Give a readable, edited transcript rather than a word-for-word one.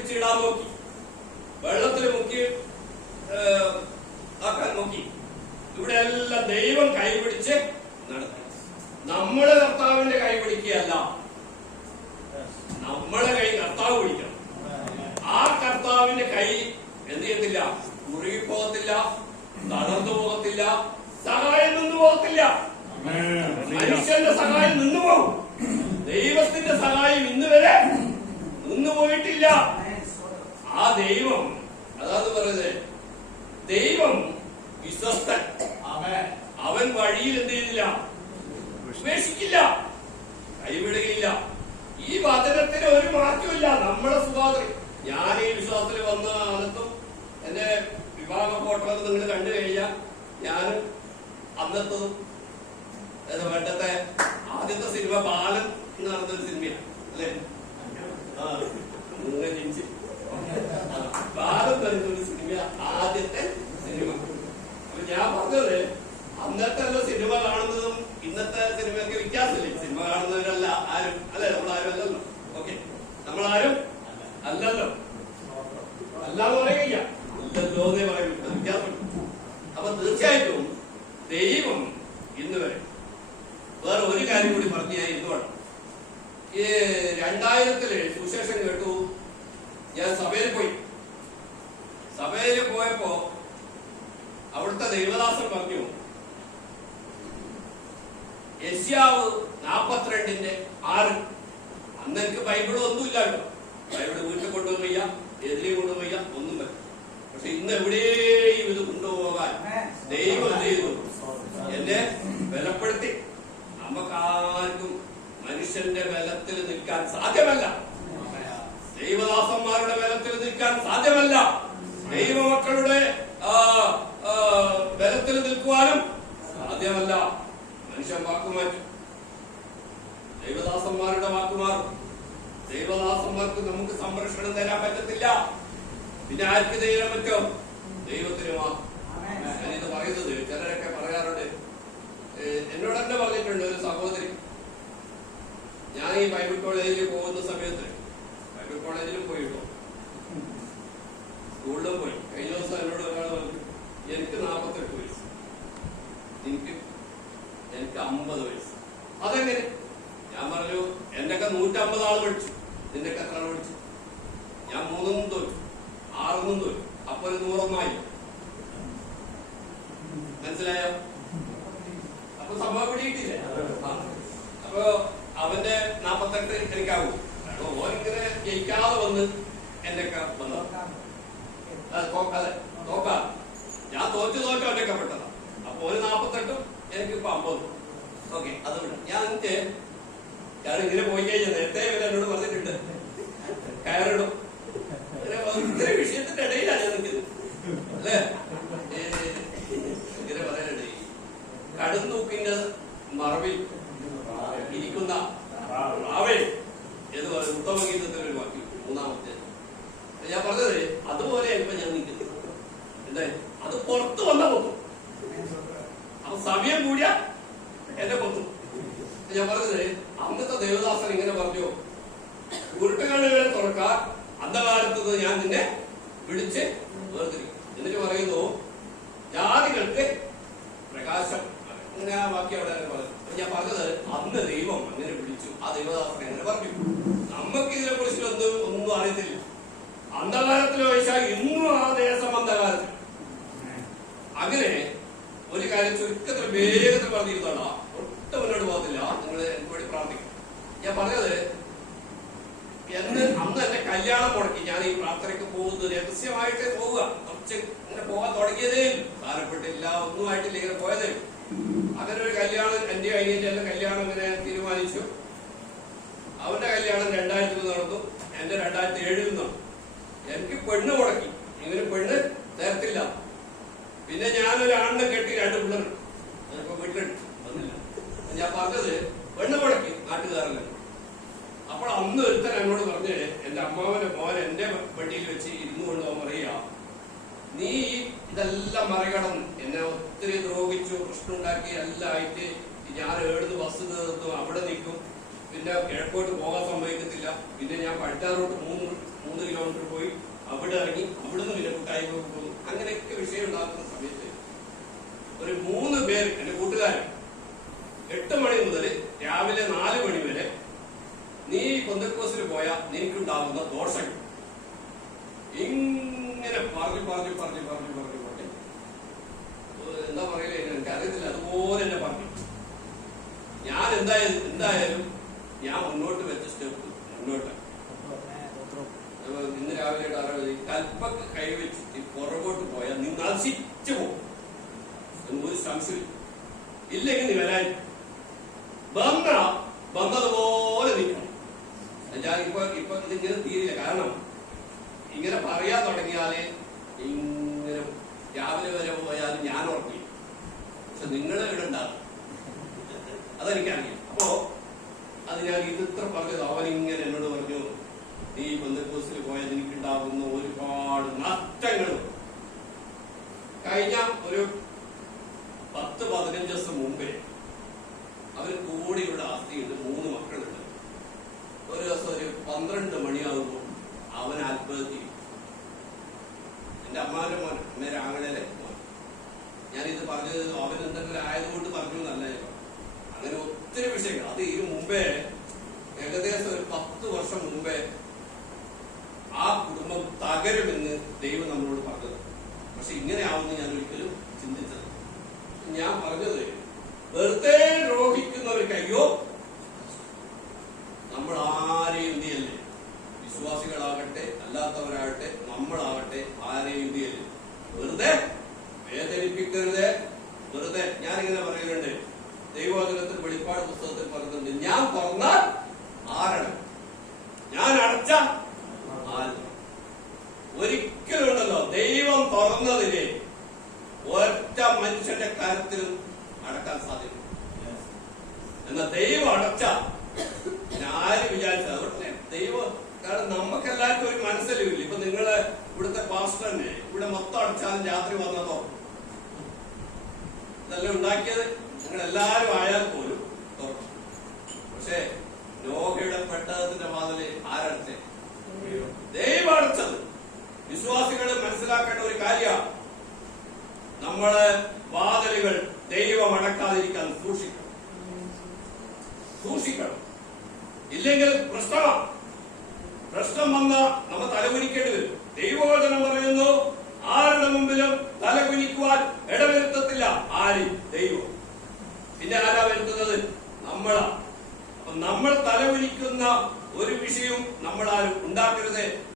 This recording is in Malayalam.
പിടിച്ചിടാൻ നോക്കി, വെള്ളത്തിൽ മുക്കി ആക്കാൻ നോക്കി. ഇവിടെ എല്ലാം ദൈവം കൈപിടിച്ച് നടത്തി. നമ്മള് കർത്താവിന്റെ കൈ പിടിക്കുകയല്ല, നമ്മളെ കൈ കർത്താവ് പിടിക്കണം. ആ കർത്താവിന്റെ കൈ എന്ത് ചെയ്യത്തില്ല, മുറുകിപ്പോകത്തില്ല, തളർന്നു പോകത്തില്ല, സഹായം നിന്നു പോകത്തില്ല. മനുഷ്യന്റെ സഹായം നിന്നു പോകും, ദൈവത്തിന്റെ സഹായം ഇന്ന് വരെ നിന്നു പോയിട്ടില്ല. ആ ദൈവം, അതാന്ന് പറയുന്നത്, ദൈവം വിശ്വസ്തൻ. അവൻ വഴിയിൽ എന്ത് ചെയ്തില്ല, ഉപേക്ഷിക്കില്ല, കൈവിടുകയില്ല. ഈ വചനത്തിന് ഒരു മാറ്റമില്ല. നമ്മുടെ സ്വാതന്ത്ര്യം, ഞാൻ ഈ വിശ്വാസത്തിൽ വന്ന കാലത്തും എന്റെ വിവാഹ ഫോട്ടോ നിങ്ങൾ കണ്ടു കഴിഞ്ഞാൽ ഞാൻ അന്നത്തതും വേണ്ടത്തെ ആദ്യത്തെ സിനിമ ബാലൻ എന്ന് പറഞ്ഞൊരു സിനിമയാണ് അല്ലേ? ജനിച്ച് ബാലൻ പറഞ്ഞൊരു സിനിമ, ആദ്യത്തെ സിനിമ. അപ്പൊ ഞാൻ പറഞ്ഞത് അന്നത്തെ സിനിമ കാണുന്നതും ഇന്നത്തെ സിനിമയൊക്കെ വ്യത്യാസമില്ലേ? സിനിമ കാണുന്നവരല്ല ആരും, അല്ലെ? നമ്മളാരും അല്ലല്ലോ. ഓക്കെ, നമ്മളാരും അല്ലല്ലോ, അല്ലാന്ന് പറയുകയില്ല, അല്ലല്ലോ എന്നേ പറയും, വ്യത്യാസമുണ്ട്. അപ്പൊ തീർച്ചയായിട്ടും ദൈവം ഇന്ന് വരെ വേറെ ഒരു കാര്യം കൂടി പറഞ്ഞ് ഞാൻ ഇന്ന് വേണം. ഈ 2000 സുവിശേഷം കേട്ടു. ഞാൻ സഭയിൽ പോയി. സഭയിൽ പോയപ്പോ അവിടുത്തെ ദൈവദാസൻ പറഞ്ഞു, യെശയ്യാവ് 42:6. അന്ന് എനിക്ക് ബൈബിളും ഒന്നും ഇല്ലല്ലോ. ബൈബിള് വീട്ടിൽ കൊണ്ടുപോകാൻ വയ്യ, എതിരെ കൊണ്ടുപോകാൻ വയ്യ, ഒന്നും പറ്റും. പക്ഷെ ഇന്ന് എവിടെയും ഇത് കൊണ്ടുപോകാൻ ദൈവം ചെയ്തു, എന്നെ ബലപ്പെടുത്തി. നമുക്കാർക്കും മനുഷ്യന്റെ ബലത്തിൽ നിൽക്കാൻ സാധ്യമല്ല, ദൈവദാസന്മാരുടെ ബലത്തിൽ നിൽക്കാൻ സാധ്യമല്ല, ദൈവമക്കളുടെ ബലത്തിൽ നിൽക്കുവാനും സാധ്യമല്ല. മനുഷ്യൻ വാക്കുമാറ്റും, ദൈവദാസന്മാരുടെ വാക്കുമാറും. ദൈവദാസന്മാർക്ക് നമുക്ക് സംരക്ഷണം തരാൻ പറ്റത്തില്ല. പിന്നെ ആർക്ക് തരാൻ പറ്റും? ദൈവത്തിന് മാത്രം. ഞാനിത് പറയുന്നത് ചിലരൊക്കെ പറയാറുണ്ട്, എന്നോട് തന്നെ പറഞ്ഞിട്ടുണ്ട് ഒരു സഹോദരി. ഞാൻ ഈ ബൈബിൾ കോളേജിൽ പോകുന്ന സമയത്ത്, ബൈബിൾ കോളേജിലും പോയിട്ടോ, സ്കൂളിലും പോയി. കഴിഞ്ഞ ദിവസം എന്നോട് ഒരാൾ പറഞ്ഞു, എനിക്ക് 48 വയസ്സ്, എനിക്ക് 50 വയസ്സ്. അതെങ്ങനെ? ഞാൻ പറഞ്ഞു, എന്റെയൊക്കെ 150 ആള് പഠിച്ചു, നിന്റെയൊക്കെ എത്ര ആള് പഠിച്ചു? ഞാൻ 3 തോറ്റു, 6 തോറ്റു. അപ്പൊ ഒരു 100 മനസ്സിലായോ? അപ്പൊ സംഭവം പിടിയിട്ടില്ലേ? അപ്പൊ അവന്റെ 48 എനിക്കാവും. അപ്പൊ ഓനിങ്ങനെ ജയിക്കാതെ വന്ന് എന്റെയൊക്കെ വന്നു. അതെ, തോക്കാ. ഞാൻ തോറ്റു അവന്റെയൊക്കെ പെട്ടതാ. അപ്പൊ ഒരു 48, എനിക്കിപ്പോ 50. ഓക്കെ, അത് വിടാം. ഞാൻ ഇങ്ങനെ പോയി കഴിഞ്ഞാൽ നേരത്തെ എന്നോട് പറഞ്ഞിട്ടുണ്ട്, കയറിടും. ഇങ്ങനെ വിഷയത്തിന്റെ ഇടയിലാണ് ഞാൻ നിൽക്കുന്നത്, അല്ലേ? ഇങ്ങനെ പറയാനുണ്ട്, കടുന്നൂക്കിന്റെ മറവിൽ ഇരിക്കുന്ന പ്രാവേ എന്ന് പറയുന്നത് ഉത്തമഗീതത്തിൽ ഒരു വാക്യം, 3-ാമത്തെ. ഞാൻ പറഞ്ഞത് അതുപോലെ ഇപ്പൊ ഞാൻ നിൽക്കുന്നത്. എന്താ, അത് പുറത്തു വന്ന കൊത്തും. അപ്പൊ സമയം കൂടിയ എന്നെ കൊത്തും. ഞാൻ പറഞ്ഞത്, അന്നത്തെ ദേവദാസൻ ഇങ്ങനെ പറഞ്ഞു, ഉരുട്ടുകണ്ണുകളെ തുറക്കാൻ അന്ധകാലത്ത് ഞാൻ നിന്നെ വിളിച്ച് വേർതിരിക്കും. എന്നിട്ട് പറയുന്നു, ജാതികൾക്ക് പ്രകാശം. അങ്ങനെ ആ വാക്യം അവിടെ പറഞ്ഞു. ഞാൻ പറഞ്ഞത്, അന്ന് ദൈവം അങ്ങനെ വിളിച്ചു, ആ ദൈവദാസനെ അങ്ങനെ പറഞ്ഞു. നമുക്ക് ഇതിനെ കുറിച്ച് ഒന്നും അറിയത്തില്ല. അന്ധകാലത്തിൽ ചോദിച്ചാൽ ഇന്നും ആ ദേശം അന്ധകാലത്തിൽ. അങ്ങനെ ഒരു കാര്യം ചുരുക്കത്തിൽ വേഗത്തിൽ പറഞ്ഞിരുന്നോളാ, ഒട്ടും മുന്നോട്ട് പോകത്തില്ല. നിങ്ങൾ എനിക്ക് വേണ്ടി പ്രാർത്ഥിക്കും. ഞാൻ പറഞ്ഞത്, അന്ന് എന്റെ കല്യാണം മുടക്കി. ഞാൻ ഈ പ്രാർത്ഥനയ്ക്ക് പോകുന്നത് രഹസ്യമായിട്ട് പോവുക, കുറച്ച് ഇങ്ങനെ പോകാൻ തുടങ്ങിയതേ, സാരപ്പെട്ടില്ല, ഒന്നും ആയിട്ടില്ല, ഇങ്ങനെ പോയതേ. അങ്ങനെ ഒരു കല്യാണം എന്റെ കഴിഞ്ഞിട്ട് എന്റെ കല്യാണം ഇങ്ങനെ തീരുമാനിച്ചു. അവന്റെ കല്യാണം 2000 നടന്നു, എന്റെ 2007 നടന്നു. എനിക്ക് പെണ്ണ് മുടക്കി, ഇങ്ങനെ പെണ്ണ് തരത്തില്ല. പിന്നെ ഞാനൊരു ആണിനെ കെട്ടി 2 പിള്ളേരുണ്ട്, അതിപ്പോ വീട്ടിലുണ്ട്, വന്നില്ല. ഞാൻ പറഞ്ഞത്, പെണ്ണ് മുടക്കി നാട്ടുകാരല്ല. അപ്പോൾ അന്ന് ഒരുത്തൻ എന്നോട് പറഞ്ഞ്, എന്റെ അമ്മാവന്റെ മോൻ എന്റെ വണ്ടിയിൽ വെച്ച് ഇരുന്നു കൊണ്ട് അവൻ പറയാ, നീ ഇതെല്ലാം മറികടന്ന് എന്നെ ഒത്തിരി ദ്രോഹിച്ചു, പ്രശ്നമുണ്ടാക്കി, എല്ലാം ആയിട്ട് ഞാൻ ഏടുന്ന് ബസ് തീർന്നു, അവിടെ നിൽക്കും, പിന്നെ കിഴക്കോട്ട് പോകാൻ സമ്മതിക്കത്തില്ല. പിന്നെ ഞാൻ പടിഞ്ഞാറോട്ട് 3 കിലോമീറ്റർ പോയി അവിടെ ഇറങ്ങി അവിടുന്ന് പിന്നെ കൂട്ടായ്മ പോകുന്നു. അങ്ങനെയൊക്കെ വിഷയം ഉണ്ടാക്കുന്ന സമയത്ത് ഒരു 3 പേർ എന്റെ കൂട്ടുകാരൻ 8 മണി മുതൽ രാവിലെ 4 മണി വരെ നീ പെന്തക്കോസ്തിന് പോയാൽ നിനക്കുണ്ടാകുന്ന ദോഷങ്ങൾ ഇങ്ങനെ പറഞ്ഞു എന്താ പറയലേ എനിക്ക് അറിയത്തില്ല. അതുപോലെ തന്നെ പറഞ്ഞു. ഞാൻ എന്തായാലും ഞാൻ മുന്നോട്ട് വെച്ച സ്റ്റെപ്പ് മുന്നോട്ട് ഇന്ന് രാവിലെ 6 കൽപ്പൊക്കെ കൈവച്ചിട്ട് പുറകോട്ട് പോയാൽ നീ നശിച്ചു പോകും. ഒരു സംശയം ഇല്ലെങ്കിൽ നീ വരാൻ വന്നതുപോലെ നിൽക്കണം. ഞാൻ ഇപ്പൊ ഇതിങ്ങനെ തീരില്ല. കാരണം ഇങ്ങനെ പറയാൻ തുടങ്ങിയാലേ ഇങ്ങനെ രാവിലെ വരെ പോയാലും ഞാൻ ഉറങ്ങി. പക്ഷെ നിങ്ങൾ ഇവിടെ ഉണ്ടാകും, അതെനിക്കറിയാം. അപ്പോ അത് ഞാൻ ഇത്ര പറഞ്ഞത് അവനിങ്ങനെ എന്നോട് പറഞ്ഞു, നീ പെന്തക്കോസ്തിന് പോയാൽ എനിക്കുണ്ടാകുന്ന ഒരുപാട് നഷ്ടങ്ങൾ. കഴിഞ്ഞ ഒരു 10-15 ദിവസം മുമ്പേ അവര് കൂടിയുള്ള ആസ്തിയുണ്ട്, 3 മക്കളുണ്ട്. ഒരു ദിവസം ഒരു 12 മണിയാകുമ്പോൾ അവൻ ആത്മഹത്യ ചെയ്യും. എന്റെ അമ്മാന്റെ മോൻ, അമ്മേരെ ആങ്ങളേലെ മോൻ. ഞാനിത് പറഞ്ഞത് അവൻ എന്തെങ്കിലും ആയതുകൊണ്ട് പറഞ്ഞു എന്നല്ല. അങ്ങനെ ഒത്തിരി വിഷയങ്ങൾ. അത് ഇതിനു മുമ്പേ ഏകദേശം ഒരു 10 വർഷം മുമ്പേ ആ കുടുംബം തകരുമെന്ന് ദൈവം നമ്മളോട് പറഞ്ഞത്. പക്ഷെ ഇങ്ങനെ ആവുമെന്ന് ഞാൻ ഒരിക്കലും ചിന്തിച്ചത്. ഞാൻ പറഞ്ഞത് വെറുതെ ദ്രോഹിക്കുന്നവർക്ക് അയ്യോ. നമ്മൾ ആരെയും എന്ത് ചെയ്യല്ലേ, വിശ്വാസികളാകട്ടെ അല്ലാത്തവരാകട്ടെ നമ്മളാകട്ടെ ആരെയും എന്ത് ചെയ്യല്ലേ, വെറുതെ വേദനിപ്പിക്കരുത്. വെറുതെ ഞാനിങ്ങനെ പറയുന്നുണ്ട്, ദൈവവചനത്തിൽ വെളിപ്പാട് പുസ്തകത്തിൽ പറയുന്നുണ്ട്, ഞാൻ തുറന്നാൽ ആരണം, ഞാൻ അടച്ച ആരും. ഒരിക്കലും ഉണ്ടല്ലോ ദൈവം തുറന്നതിനെ ഒറ്റ മനുഷ്യന്റെ കാര്യത്തിലും അടക്കാൻ സാധ്യത. എന്നാൽ ദൈവം അടച്ച ആര് വിചാരിച്ചത് അവിടെ ദൈവം. കാരണം നമുക്കെല്ലാവർക്കും ഒരു മനസ്സിലില്ല. ഇപ്പൊ നിങ്ങള് ഇവിടുത്തെ പാസ്റ്റർ തന്നെ ഇവിടെ മൊത്തം അടച്ചാലും രാത്രി വന്നതോ ഇതെല്ലാം ഉണ്ടാക്കിയത് നിങ്ങൾ എല്ലാവരും ആയാൽ പോലും തുറക്കും. പക്ഷേ നോഹയുടെ പെട്ടകത്തിന്റെ വാതില് ആരടച്ചേ? ദൈവം അടച്ചത്. വിശ്വാസികൾ മനസ്സിലാക്കേണ്ട ഒരു കാര്യമാണ്, നമ്മള് വാതിലുകൾ ദൈവം അടക്കാതിരിക്കാൻ സൂക്ഷിക്കണം. ഇല്ലെങ്കിൽ പ്രശ്നമാണ്. പ്രശ്നം വന്ന നമ്മൾ തലകുനിക്കേണ്ടി വരും. ദൈവവചനം പറയുന്നു, ആരുടെ മുമ്പിലും തലകുനിക്കുവാൻ ഇടവരുത്തത്തില്ല. ആര്? ദൈവം. പിന്നെ ആരാ വരുത്തുന്നത്? നമ്മളാ. അപ്പൊ നമ്മൾ തലകുനിക്കുന്ന ഒരു വിഷയവും നമ്മളാരും ഉണ്ടാക്കരുത്.